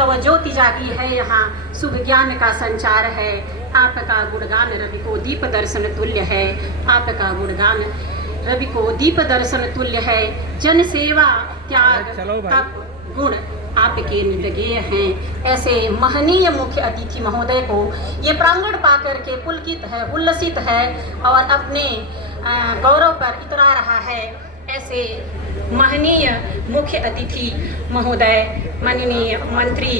तव ज्योति जागी है यहाँ, शुभ ज्ञान का संचार है। आपका गुणगान रवि को दीप दर्शन तुल्य है, आपका गुणगान रवि को दीप दर्शन तुल्य है। जन सेवा त्याग तप गुण आपके निर्गेय हैं। ऐसे महनीय मुख्य अतिथि महोदय को ये प्रांगण पाकर के पुलकित है, उल्लसित है और अपने गौरव पर इतरा रहा है। ऐसे महनीय मुख्य अतिथि महोदय माननीय मंत्री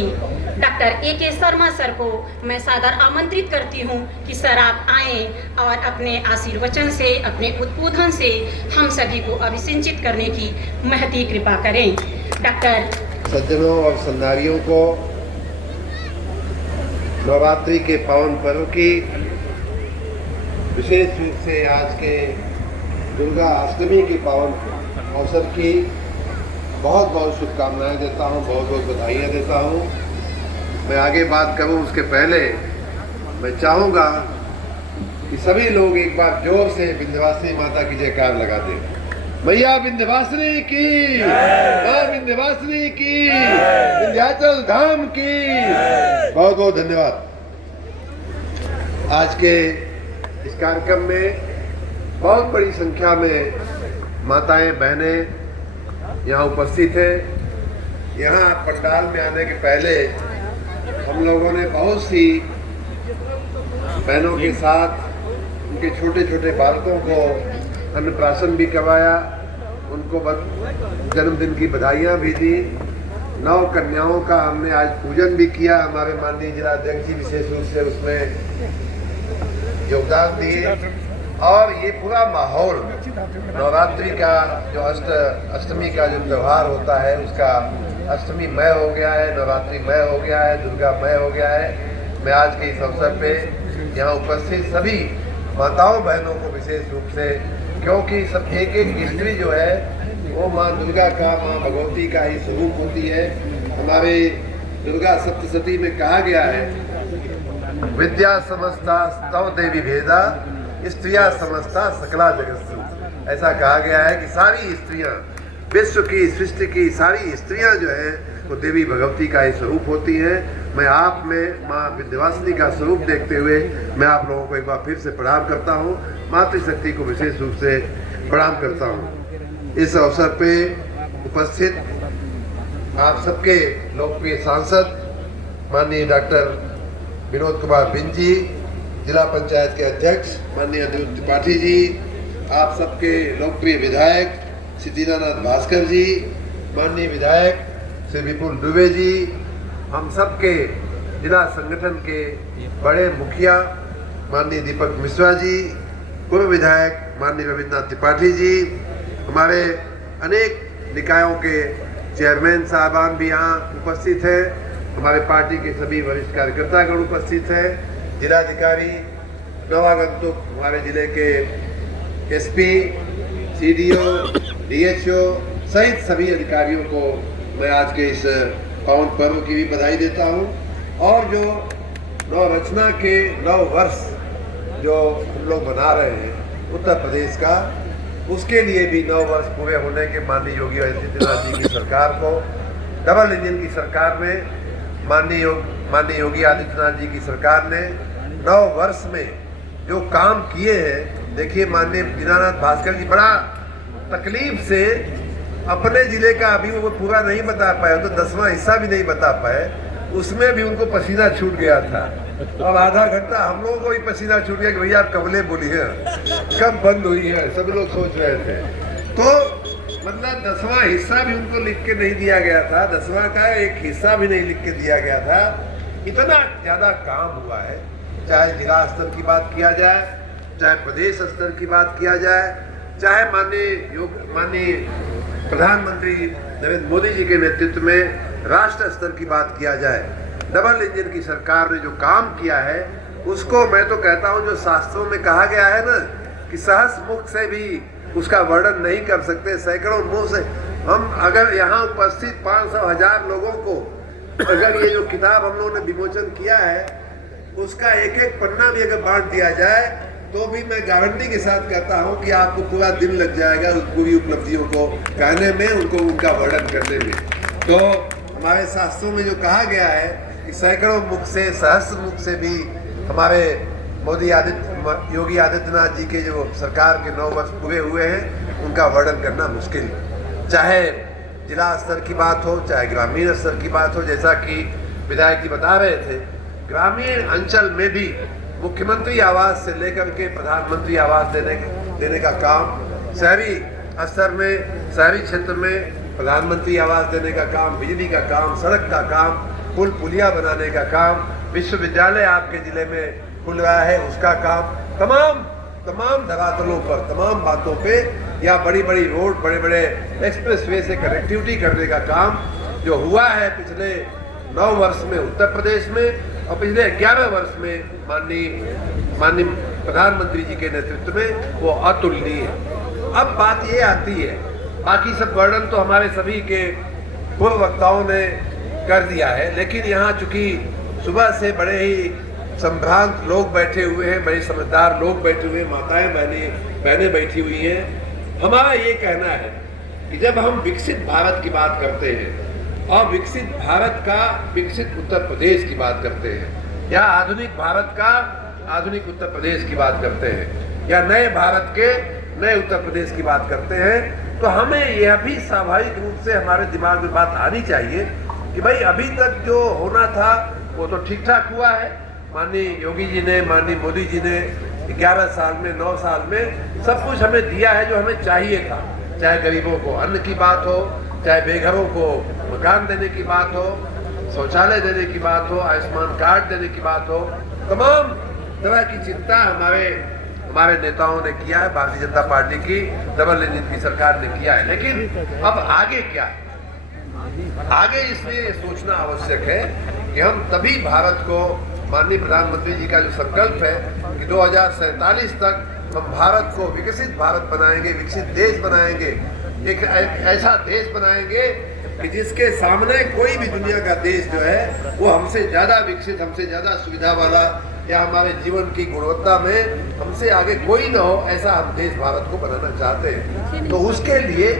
डॉक्टर ए.के. शर्मा सर को मैं सादर आमंत्रित करती हूँ कि सर आप आएँ और अपने आशीर्वचन से, अपने उद्बोधन से हम सभी को अभिसिंचित करने की महती कृपा करें। डॉक्टर सज्जनों और सन्नारियों को नवरात्रि के पावन पर्व की विशेष रूप से आज के दुर्गा अष्टमी के पावन अवसर की बहुत बहुत शुभकामनाएं देता हूं, बहुत बहुत बधाइयां देता हूं। मैं आगे बात करूं उसके पहले मैं चाहूँगा कि सभी लोग एक बार जोर से विंध्यवासिनी माता की जयकार लगा दें। मैया विंध्यवासिनी की, मां विंध्यवासिनी की, विंध्याचल धाम की। बहुत बहुत धन्यवाद। आज के इस कार्यक्रम में बहुत बड़ी संख्या में माताएं बहनें यहाँ उपस्थित हैं। यहाँ पंडाल में आने के पहले हम लोगों ने बहुत सी बहनों के साथ उनके छोटे छोटे बालकों को अन्नप्राशन भी करवाया, उनको जन्मदिन की बधाइयाँ भी दी। 9 कन्याओं का हमने आज पूजन भी किया। हमारे माननीय जिला अध्यक्ष जी विशेष रूप से उसमें योगदान दिए और ये पूरा माहौल नवरात्रि का जो अष्टमी का जो त्यौहार होता है उसका अष्टमी मय हो गया है, नवरात्रि मय हो गया है, दुर्गा मय हो गया है। मैं आज के इस अवसर पे यहाँ उपस्थित सभी माताओं बहनों को विशेष रूप से, क्योंकि सब एक एक स्त्री जो है वो माँ दुर्गा का, माँ भगवती का ही स्वरूप होती है। हमारे दुर्गा सप्तशती में कहा गया है, विद्या समस्ता स्तव देवी भेदा, स्त्रियां समस्ता सकला जगत। ऐसा कहा गया है कि सारी स्त्रियां, विश्व की सृष्टि की सारी स्त्रियां जो है वो देवी भगवती का ही स्वरूप होती हैं। मैं आप में माँ विंध्यवासिनी का स्वरूप देखते हुए मैं आप लोगों को एक बार फिर से प्रणाम करता हूँ, मातृशक्ति को विशेष रूप से प्रणाम करता हूँ। इस अवसर पे उपस्थित आप सबके लोकप्रिय सांसद माननीय डॉक्टर विनोद कुमार बिंद जी, जिला पंचायत के अध्यक्ष माननीय अनिरुद्ध त्रिपाठी जी, आप सबके लोकप्रिय विधायक श्री दीनानाथ भास्कर जी, माननीय विधायक श्री विपुल दुबे जी, हम सबके जिला संगठन के बड़े मुखिया माननीय दीपक मिश्रा जी, पूर्व विधायक माननीय रविन्द्रनाथ त्रिपाठी जी, हमारे अनेक निकायों के चेयरमैन साहबान भी यहाँ उपस्थित हैं, हमारे पार्टी के सभी वरिष्ठ कार्यकर्तागण उपस्थित हैं, जिलाधिकारी, नवागंतुक हमारे जिले के एसपी, सीडीओ, डीएचओ सहित सभी अधिकारियों को मैं आज के इस पावन पर्व की भी बधाई देता हूँ। और जो नवरचना के 9 वर्ष जो हम लोग मना रहे हैं उत्तर प्रदेश का, उसके लिए भी 9 वर्ष पूरे होने के माननीय योगी आदित्यनाथ जी की सरकार को, डबल इंजन की सरकार में माननीय योगी आदित्यनाथ जी की सरकार ने 9 वर्ष में जो काम किए हैं, देखिए माननीय दीनानाथ भास्कर जी बड़ा तकलीफ से अपने जिले का अभी वो पूरा नहीं बता पाए, तो 10वां हिस्सा भी नहीं बता पाए, उसमें भी उनको पसीना छूट गया था। अब आधा घंटा हम लोगों को भी पसीना छूट गया कि भैया आप कबले बोली है, कब बंद हुई है, सब लोग सोच रहे थे। तो मतलब 10वां हिस्सा भी उनको लिख के नहीं दिया गया था, 10वां का एक हिस्सा भी नहीं लिख के दिया गया था। इतना ज़्यादा काम हुआ है, चाहे जिला स्तर की बात किया जाए, चाहे प्रदेश स्तर की बात किया जाए, चाहे माननीय प्रधानमंत्री नरेंद्र मोदी जी के नेतृत्व में राष्ट्र स्तर की बात किया जाए। डबल इंजन की सरकार ने जो काम किया है उसको मैं तो कहता हूं, जो शास्त्रों में कहा गया है ना कि सहस्र मुख से भी उसका वर्णन नहीं कर सकते, सैकड़ों मुंह से। हम अगर यहाँ उपस्थित 500,000 लोगों को अगर ये जो किताब हम लोगों ने विमोचन किया है उसका एक एक पन्ना भी अगर बांट दिया जाए तो भी मैं गारंटी के साथ कहता हूं कि आपको पूरा दिन लग जाएगा उस पूरी उपलब्धियों को कहने में, उनका वर्णन करने में। तो हमारे शास्त्रों में जो कहा गया है कि सैकड़ों मुख से, सहस्त्र मुख से भी हमारे योगी आदित्यनाथ जी के जो सरकार के 9 वर्ष पूरे हुए हैं उनका वर्णन करना मुश्किल, चाहे जिला स्तर की बात हो, चाहे ग्रामीण स्तर की बात हो। जैसा कि विधायक जी बता रहे थे, ग्रामीण अंचल में भी मुख्यमंत्री आवास से लेकर के प्रधानमंत्री आवास देने का काम, शहरी स्तर में, शहरी क्षेत्र में प्रधानमंत्री आवास देने का काम, बिजली का काम, सड़क का काम, पुल पुलिया बनाने का काम, विश्वविद्यालय आपके जिले में खुल रहा है उसका काम, तमाम धरातलों पर, तमाम बातों पे, या बड़ी बड़ी रोड, बड़े बड़े एक्सप्रेसवे से कनेक्टिविटी करने का काम जो हुआ है पिछले 9 वर्ष में उत्तर प्रदेश में और पिछले 11 वर्ष में माननीय प्रधानमंत्री जी के नेतृत्व में, वो अतुलनीय है। अब बात ये आती है, बाकी सब वर्णन तो हमारे सभी के पूर्व वक्ताओं ने कर दिया है, लेकिन यहाँ चूंकि सुबह से बड़े ही संभ्रांत लोग बैठे हुए हैं, बड़े समझदार लोग बैठे हुए हैं, माताएं बहनें बैठी हुई हैं। हमारा ये कहना है कि जब हम विकसित भारत की बात करते हैं और विकसित भारत का विकसित उत्तर प्रदेश की बात करते हैं, या आधुनिक भारत का आधुनिक उत्तर प्रदेश की बात करते हैं, या नए भारत के नए उत्तर प्रदेश की बात करते हैं, तो हमें यह भी स्वाभाविक रूप से हमारे दिमाग में बात आनी चाहिए कि भाई अभी तक जो होना था वो तो ठीक ठाक हुआ है। माननीय योगी जी ने, माननीय मोदी जी ने 11 साल में, 9 साल में सब कुछ हमें दिया है जो हमें चाहिए था, चाहे गरीबों को अन्न की बात हो, चाहे बेघरों को मकान देने की बात हो, शौचालय देने की बात हो, आयुष्मान कार्ड देने की बात हो, तमाम तरह की चिंता हमारे नेताओं ने किया है, भारतीय जनता पार्टी की डबल इंजन की सरकार ने किया है। लेकिन अब आगे क्या है? आगे इसलिए सोचना आवश्यक है कि हम तभी भारत को, माननीय प्रधानमंत्री जी का जो संकल्प है कि 2047 तक हम भारत को विकसित भारत बनाएंगे, विकसित देश बनाएंगे, एक ऐसा देश बनाएंगे कि जिसके सामने कोई भी दुनिया का देश जो है वो हमसे ज़्यादा विकसित, हमसे ज़्यादा सुविधा वाला, या हमारे जीवन की गुणवत्ता में हमसे आगे कोई न हो, ऐसा हम देश भारत को बनाना चाहते हैं। तो उसके लिए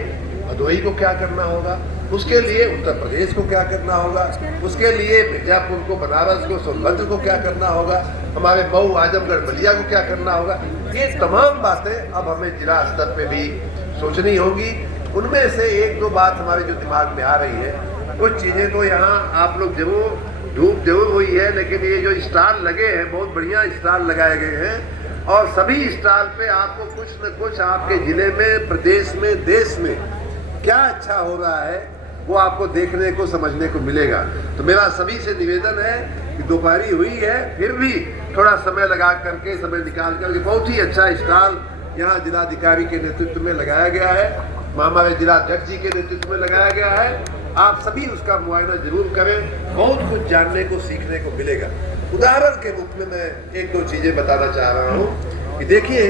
भदोही को क्या करना होगा, उसके लिए उत्तर प्रदेश को क्या करना होगा, उसके लिए मिर्जापुर को, बनारस को, सोनभद्र को क्या करना होगा, हमारे मऊ, आजमगढ़, बलिया को क्या करना होगा, ये तमाम बातें अब हमें जिला स्तर पे भी सोचनी होगी। उनमें से 1-2 बात हमारे जो दिमाग में आ रही है, कुछ चीज़ें तो यहाँ आप लोग धूप जरूर हुई है, लेकिन ये जो स्टॉल लगे हैं, बहुत बढ़िया स्टॉल लगाए गए हैं, और सभी स्टॉल पे आपको कुछ न कुछ आपके जिले में, प्रदेश में, देश में क्या अच्छा हो रहा है वो आपको देखने को, समझने को मिलेगा। तो मेरा सभी से निवेदन है कि दोपहरी हुई है, फिर भी थोड़ा समय लगा करके, समय निकाल करके बहुत ही अच्छा स्टॉल यहाँ जिलाधिकारी के नेतृत्व में लगाया गया है, हमारे जिलाध्यक्ष जी के नेतृत्व में लगाया गया है। आप सभी उसका मुआयना जरूर करें, बहुत कुछ जानने को, सीखने को मिलेगा। उदाहरण के रूप में मैं 1-2 चीज़ें बताना चाह रहा हूँ कि देखिए,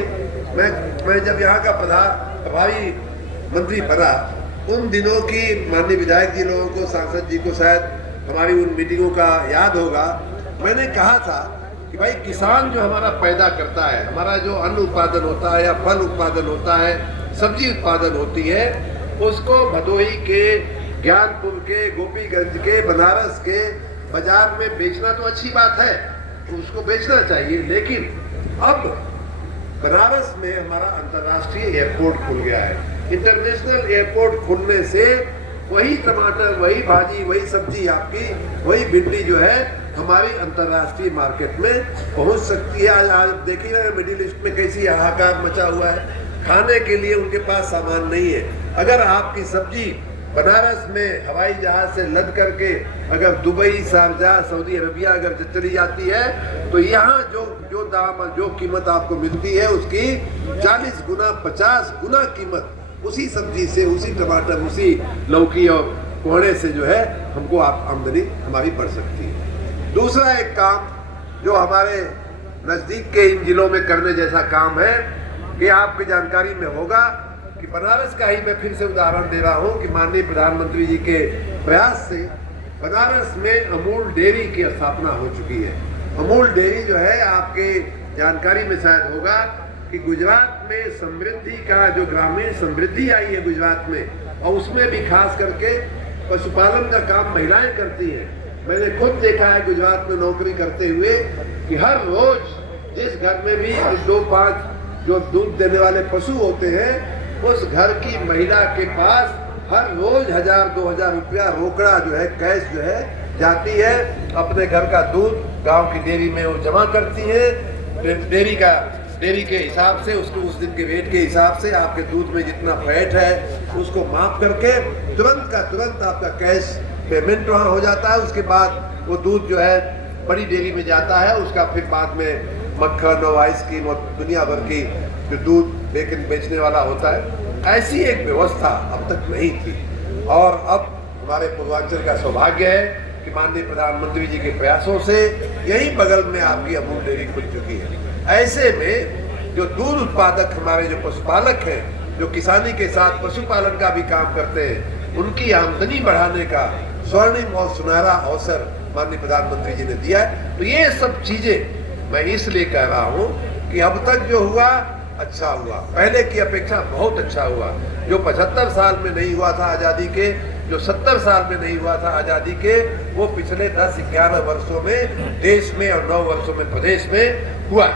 मैं जब यहाँ का प्रभारी मंत्री बना, उन दिनों की माननीय विधायक जी लोगों को, सांसद जी को शायद हमारी उन मीटिंगों का याद होगा, मैंने कहा था कि भाई किसान जो हमारा पैदा करता है, हमारा जो अन्न उत्पादन होता है या फल उत्पादन होता है, सब्जी उत्पादन होती है, उसको भदोही के, ज्ञानपुर के, गोपीगंज के, बनारस के बाजार में बेचना तो अच्छी बात है, उसको बेचना चाहिए, लेकिन अब बनारस में हमारा अंतर्राष्ट्रीय एयरपोर्ट खुल गया है। इंटरनेशनल एयरपोर्ट खुलने से वही टमाटर, वही भाजी, वही सब्जी आपकी, वही भिंडी जो है हमारी अंतर्राष्ट्रीय मार्केट में पहुंच सकती है। आज देखिए ना मिडिल ईस्ट में कैसी हाहाकार मचा हुआ है, खाने के लिए उनके पास सामान नहीं है। अगर आपकी सब्जी बनारस में हवाई जहाज से लद करके अगर दुबई, शारजाह, सऊदी अरबिया अगर चली जाती है, तो यहाँ जो दाम, जो कीमत आपको मिलती है उसकी 40 गुना, 50 गुना कीमत उसी सब्जी से, उसी टमाटर, उसी लौकी और कोहड़े से जो है हमको आमदनी हमारी बढ़ सकती है। दूसरा एक काम जो हमारे नज़दीक के इन जिलों में करने जैसा काम है, कि आपकी जानकारी में होगा कि बनारस का ही मैं फिर से उदाहरण दे रहा हूँ कि माननीय प्रधानमंत्री जी के प्रयास से बनारस में अमूल डेयरी की स्थापना हो चुकी है। अमूल डेयरी जो है, आपके जानकारी में शायद होगा कि गुजरात में समृद्धि का जो ग्रामीण समृद्धि आई है गुजरात में, और उसमें भी खास करके पशुपालन का काम महिलाएं करती हैं। मैंने खुद देखा है गुजरात में नौकरी करते हुए कि हर रोज जिस घर में भी 2-5 जो दूध देने वाले पशु होते हैं, उस घर की महिला के पास हर रोज 1000-2000 रुपया रोकड़ा जो है, कैश जो है जाती है। अपने घर का दूध गांव की डेयरी में वो जमा करती है। डेयरी के हिसाब से उसको उस दिन के वेट के हिसाब से आपके दूध में जितना फैट है उसको माप करके तुरंत का तुरंत आपका कैश पेमेंट वहाँ हो जाता है। उसके बाद वो दूध जो है बड़ी डेयरी में जाता है। उसका फिर बाद में मक्खन और आइसक्रीम और दुनिया भर की जो दूध बेचने वाला होता है, ऐसी एक व्यवस्था अब तक नहीं थी। और अब हमारे पूर्वांचल का सौभाग्य है कि माननीय प्रधानमंत्री जी के प्रयासों से यही बगल में आपकी अमूल डेयरी खुल चुकी है। ऐसे में जो दूध उत्पादक हमारे जो पशुपालक हैं, जो किसानी के साथ पशुपालन का भी काम करते हैं, उनकी आमदनी बढ़ाने का स्वर्णिम और सुनहरा अवसर माननीय प्रधानमंत्री जी ने दिया है। तो ये सब चीजें मैं इसलिए कह रहा हूँ कि अब तक जो हुआ अच्छा हुआ, पहले की अपेक्षा बहुत अच्छा हुआ। जो 75 साल में नहीं हुआ था आज़ादी के, जो 70 साल में नहीं हुआ था आज़ादी के, वो पिछले 10-11 वर्षों में देश में और 9 वर्षों में प्रदेश में हुआ।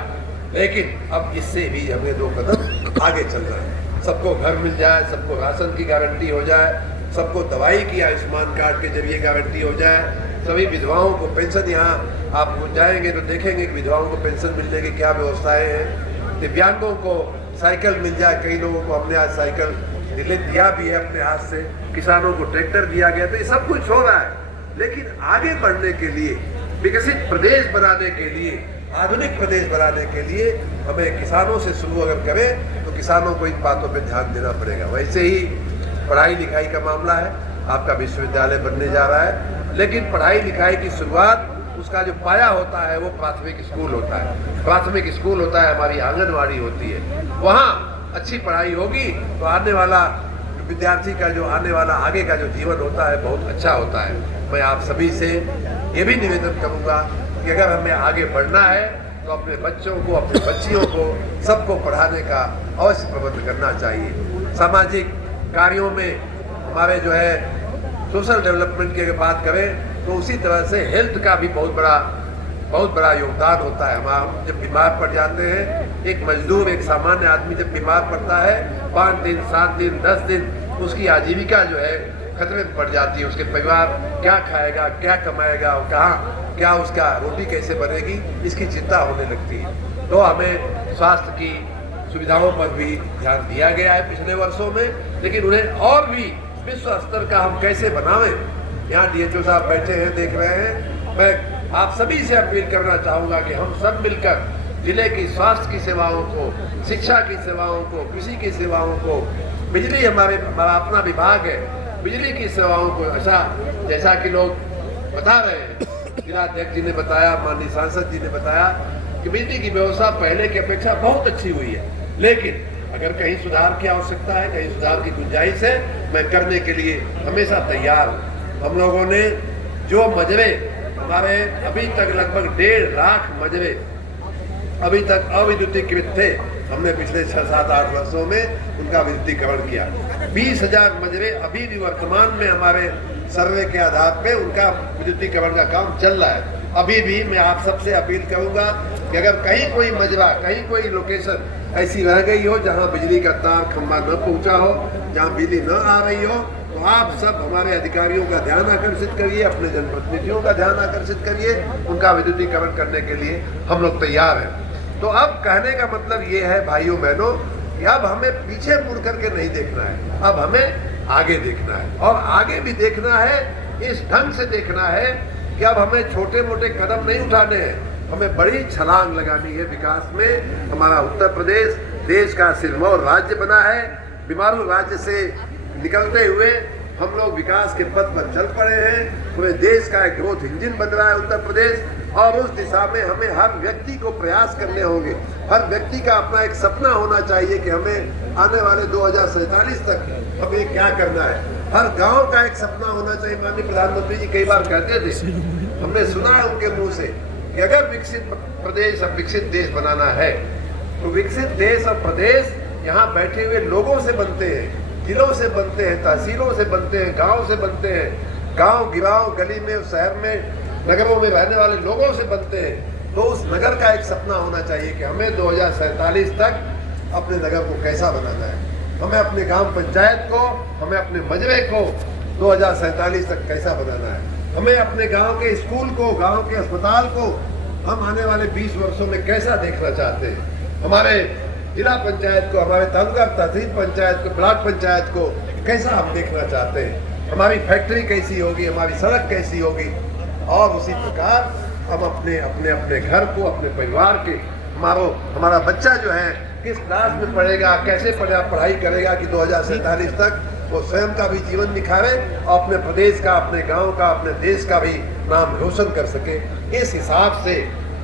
लेकिन अब इससे भी हमें 2 कदम आगे चल रहे हैं। सबको घर मिल जाए, सबको राशन की गारंटी हो जाए, सबको दवाई की आयुष्मान कार्ड के जरिए गारंटी हो जाए, सभी विधवाओं को पेंशन, यहाँ आप जाएंगे तो देखेंगे कि विधवाओं को पेंशन मिलने की क्या व्यवस्थाएं हैं। दिव्यांगों को साइकिल मिल जाए, कई लोगों को हमने आज साइकिल दिया भी है अपने हाथ से, किसानों को ट्रैक्टर दिया गया। तो ये सब कुछ हो रहा है। लेकिन आगे बढ़ने के लिए, विकसित प्रदेश बनाने के लिए, आधुनिक प्रदेश बनाने के लिए हमें किसानों से शुरू अगर करें तो किसानों को इन बातों पर ध्यान देना पड़ेगा। वैसे ही पढ़ाई लिखाई का मामला है, आपका विश्वविद्यालय बनने जा रहा है, लेकिन पढ़ाई लिखाई की शुरुआत, उसका जो पाया होता है वो प्राथमिक स्कूल होता है। प्राथमिक स्कूल होता है, हमारी आंगनवाड़ी होती है। वहाँ अच्छी पढ़ाई होगी तो आने वाला विद्यार्थी का जो आने वाला आगे का जो जीवन होता है बहुत अच्छा होता है। मैं आप सभी से ये भी निवेदन करूँगा कि अगर हमें आगे बढ़ना है तो अपने बच्चों को, अपनी बच्चियों को, सबको पढ़ाने का अवश्य प्रबंध करना चाहिए। सामाजिक कार्यों में हमारे जो है सोशल डेवलपमेंट की अगर बात करें तो उसी तरह से हेल्थ का भी बहुत बड़ा योगदान होता है। हम जब बीमार पड़ जाते हैं, एक मजदूर, एक सामान्य आदमी जब बीमार पड़ता है, 5 दिन, 7 दिन, 10 दिन उसकी आजीविका जो है खतरे में पड़ जाती है। उसके परिवार क्या खाएगा, क्या कमाएगा, और कहाँ क्या उसका रोटी कैसे बनेगी, इसकी चिंता होने लगती है। तो हमें स्वास्थ्य की सुविधाओं पर भी ध्यान दिया गया है पिछले वर्षों में, लेकिन उन्हें और भी विश्व स्तर का हम कैसे बनावें। यहाँ DHO साहब बैठे हैं, देख रहे हैं। मैं आप सभी से अपील करना चाहूँगा कि हम सब मिलकर जिले की स्वास्थ्य की सेवाओं को, शिक्षा की सेवाओं को, कृषि की सेवाओं को, बिजली हमारा अपना विभाग है, बिजली की सेवाओं को, जैसा कि लोग बता रहे हैं, जिलाध्यक्ष जी ने बताया, माननीय सांसद जी ने बताया कि बिजली की व्यवस्था पहले की अपेक्षा बहुत अच्छी हुई है। लेकिन अगर कहीं सुधार की आवश्यकता है, कहीं सुधार की गुंजाइश है, मैं करने के लिए हमेशा तैयार हूँ। हम लोगों ने जो मजरे हमारे अभी तक लगभग 1.5 लाख मजरे अभी तक अविद्युतीकृत थे, हमने पिछले 6-7-8 वर्षों में उनका विद्युतीकरण किया। 20,000 मजरे अभी भी वर्तमान में हमारे सर्वे के आधार पे उनका विद्युतीकरण का काम चल रहा है। अभी भी मैं आप सबसे अपील करूंगा कि अगर कहीं कोई मजरा, कहीं कोई लोकेशन ऐसी रह गई हो जहां बिजली का तार खंभा न पहुंचा हो, जहां बिजली न आ रही हो, तो आप सब हमारे अधिकारियों का ध्यान आकर्षित करिए, अपने जनप्रतिनिधियों का ध्यान आकर्षित करिए, उनका विद्युतीकरण करने के लिए हम लोग तैयार हैं। तो अब कहने का मतलब ये है भाइयों बहनों कि अब हमें पीछे मुड़ करके नहीं देखना है, अब हमें आगे देखना है। और आगे भी देखना है, इस ढंग से देखना है कि अब हमें छोटे मोटे कदम नहीं उठाने हैं, हमें बड़ी छलांग लगानी है विकास में। हमारा उत्तर प्रदेश देश का सिरमौर राज्य बना है। बीमारू राज्य से निकलते हुए हम लोग विकास के पथ पर चल पड़े हैं। पूरे देश का एक ग्रोथ इंजन बन रहा है उत्तर प्रदेश, और उस दिशा में हमें हर व्यक्ति को प्रयास करने होंगे। हर व्यक्ति का अपना एक सपना होना चाहिए कि हमें आने वाले 2047 तक हमें क्या करना है। हर गांव का एक सपना होना चाहिए। माननीय प्रधानमंत्री जी कई बार कहते थे, हमने सुना है उनके मुंह से कि अगर विकसित प्रदेश और विकसित देश बनाना है तो विकसित देश और प्रदेश यहाँ बैठे हुए लोगों से बनते हैं। जिलों से बनते हैं, तहसीलों से बनते हैं, गांव से बनते हैं, गांव गिराव गली में, शहर में, नगरों में रहने वाले लोगों से बनते हैं। तो उस नगर का एक सपना होना चाहिए कि हमें 2047 तक अपने नगर को कैसा बनाना है, हमें अपने ग्राम पंचायत को, हमें अपने मजरे को 2047 तक कैसा बनाना है, हमें अपने गांव के स्कूल को, गांव के अस्पताल को हम आने वाले 20 वर्षों में कैसा देखना चाहते हैं, हमारे जिला पंचायत को, हमारे तालुका तहसील पंचायत को, ब्लॉक पंचायत को कैसा हम देखना चाहते हैं, हमारी फैक्ट्री कैसी होगी, हमारी सड़क कैसी होगी। और उसी प्रकार हम अपने अपने अपने घर को, अपने परिवार के, हमारा बच्चा जो है किस क्लास में पढ़ेगा, कैसे पढ़ाई करेगा कि 2047 तक वो स्वयं का भी जीवन निखारे और अपने प्रदेश का, अपने गांव का, अपने देश का भी नाम रोशन कर सके। इस हिसाब से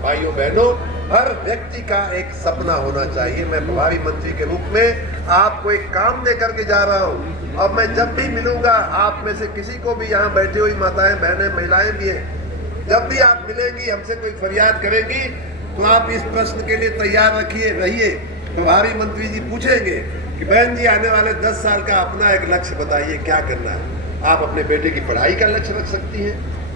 भाइयों बहनों, हर व्यक्ति का एक सपना होना चाहिए। मैं प्रभारी मंत्री के रूप में आपको एक काम दे करके जा रहा हूँ और मैं जब भी मिलूंगा आप में से किसी को भी, यहाँ बैठी हुई माताएं, बहनें, महिलाएं भी हैं, जब भी आप मिलेंगी, हमसे कोई फरियाद करेंगी तो आप इस प्रश्न के लिए तैयार रहिए। प्रभारी मंत्री जी पूछेंगे कि बहन जी आने वाले 10 साल का अपना एक लक्ष्य बताइए, क्या करना है। आप अपने बेटे की पढ़ाई का लक्ष्य रख सकती हैं,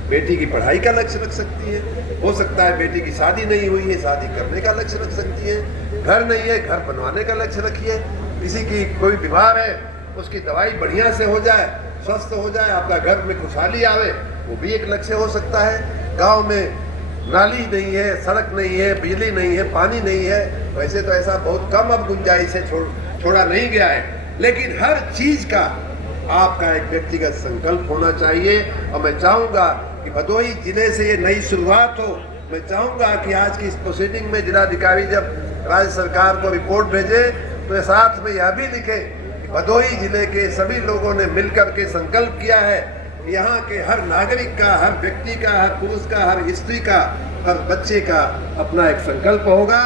बेटी की पढ़ाई का लक्ष्य रख सकती है, हो सकता है बेटी की शादी नहीं हुई है, शादी करने का लक्ष्य रख सकती है, घर नहीं है, घर बनवाने का लक्ष्य रखिए, किसी की कोई बीमार है उसकी दवाई बढ़िया से हो जाए, स्वस्थ हो जाए, आपका घर में खुशहाली आवे, वो भी एक लक्ष्य हो सकता है। गाँव में नाली नहीं है, सड़क नहीं है, बिजली नहीं है, पानी नहीं है, वैसे तो ऐसा बहुत कम अब गुंजाइश से छोड़ा नहीं गया है, लेकिन हर चीज का आपका एक व्यक्तिगत संकल्प होना चाहिए। और मैं चाहूंगा कि भदोही जिले से ये नई शुरुआत हो। मैं चाहूंगा कि आज की इस प्रोसीडिंग में जिलाधिकारी जब राज्य सरकार को रिपोर्ट भेजे तो साथ में यह भी लिखे कि भदोही जिले के सभी लोगों ने मिलकर के संकल्प किया है, यहाँ के हर नागरिक का, हर व्यक्ति का, हर पुरुष का, हर स्त्री का, हर बच्चे का अपना एक संकल्प होगा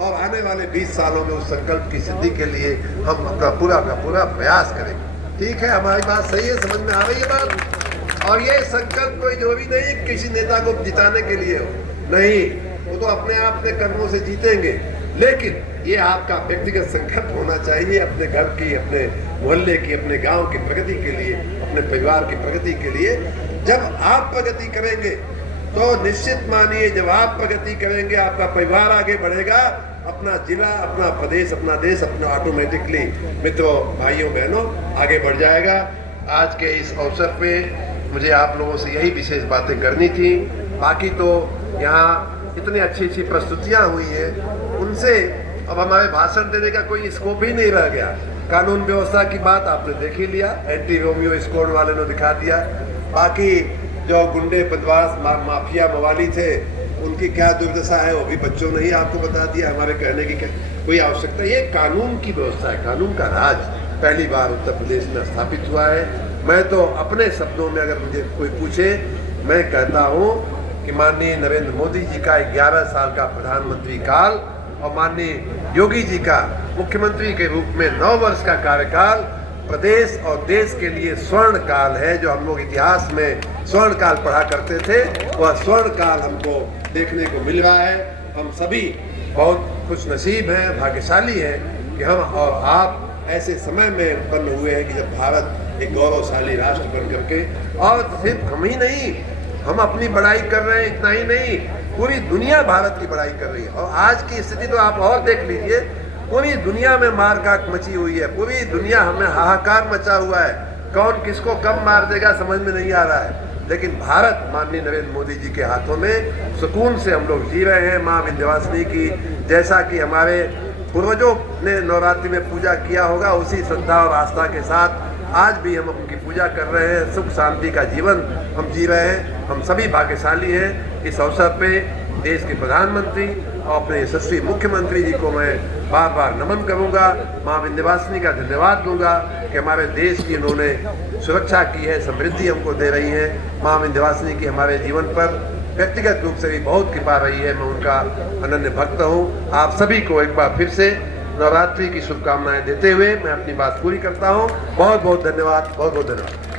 और आने वाले 20 सालों में उस संकल्प की सिद्धि के लिए हम अपना पूरा का पूरा प्रयास करेंगे। ठीक है, हमारी बात सही है, समझ में आ रही है बात। और ये संकल्प कोई जरूरी नहीं किसी नेता को जिताने के लिए हो, नहीं, वो तो अपने आप के कर्मों से जीतेंगे, लेकिन ये आपका व्यक्तिगत संकल्प होना चाहिए अपने घर की, अपने मोहल्ले की, अपने गांव की प्रगति के लिए, अपने परिवार की प्रगति के लिए। जब आप प्रगति करेंगे तो निश्चित मानिए, जब आप प्रगति करेंगे आपका परिवार आगे बढ़ेगा, अपना जिला, अपना प्रदेश, अपना देश, अपना ऑटोमेटिकली मित्रों, भाइयों, बहनों आगे बढ़ जाएगा। आज के इस अवसर पे मुझे आप लोगों से यही विशेष बातें करनी थी। बाकी तो यहाँ इतनी अच्छी अच्छी प्रस्तुतियाँ हुई हैं, उनसे अब हमारे भाषण देने का कोई स्कोप ही नहीं रह गया। कानून व्यवस्था की बात आपने देख ही लिया, एंटी रोमियो स्क्वाड वाले ने दिखा दिया। बाकी जो गुंडे, बदमाश, माफिया, मवाली थे, उनकी क्या दुर्दशा है वो भी बच्चों ने ही आपको बता दिया। हमारे कहने की कोई आवश्यकता, ये कानून की व्यवस्था है, कानून का राज पहली बार उत्तर प्रदेश में स्थापित हुआ है। मैं तो अपने शब्दों में अगर मुझे कोई पूछे, मैं कहता हूँ कि माननीय नरेंद्र मोदी जी का 11 साल का प्रधानमंत्री काल और माननीय योगी जी का मुख्यमंत्री के रूप में 9 वर्ष का कार्यकाल प्रदेश और देश के लिए स्वर्ण काल है। जो हम लोग इतिहास में स्वर्ण काल पढ़ा करते थे, वह स्वर्ण काल हमको देखने को मिल रहा है। हम सभी बहुत खुशनसीब हैं, भाग्यशाली हैं कि हम और आप ऐसे समय में उत्पन्न हुए हैं कि जब भारत एक गौरवशाली राष्ट्र बन करके, और सिर्फ हम ही नहीं, हम अपनी बड़ाई कर रहे हैं, इतना ही नहीं, पूरी दुनिया भारत की बड़ाई कर रही है। और आज की स्थिति तो आप और देख लीजिए, पूरी दुनिया में मार काट मची हुई है, पूरी दुनिया हमें हाहाकार मचा हुआ है, कौन किसको कब मार देगा समझ में नहीं आ रहा है। लेकिन भारत माननीय नरेंद्र मोदी जी के हाथों में सुकून से हम लोग जी रहे हैं। माँ विंध्यवासिनी की, जैसा कि हमारे पूर्वजों ने नवरात्रि में पूजा किया होगा, उसी श्रद्धा और आस्था के साथ आज भी हम उनकी पूजा कर रहे हैं। सुख शांति का जीवन हम जी रहे हैं। हम सभी भाग्यशाली हैं। इस अवसर पे देश के प्रधानमंत्री और अपने यशस्वी मुख्यमंत्री जी को मैं बार बार नमन करूंगा, माँ विंध्यवासिनी का धन्यवाद दूंगा कि हमारे देश की उन्होंने सुरक्षा की है, समृद्धि हमको दे रही है। माँ विंध्यवासिनी की हमारे जीवन पर व्यक्तिगत रूप से भी बहुत कृपा रही है। मैं उनका अनन्य भक्त हूँ। आप सभी को एक बार फिर से नवरात्रि की शुभकामनाएं देते हुए मैं अपनी बात पूरी करता हूँ। बहुत बहुत धन्यवाद, बहुत बहुत धन्यवाद।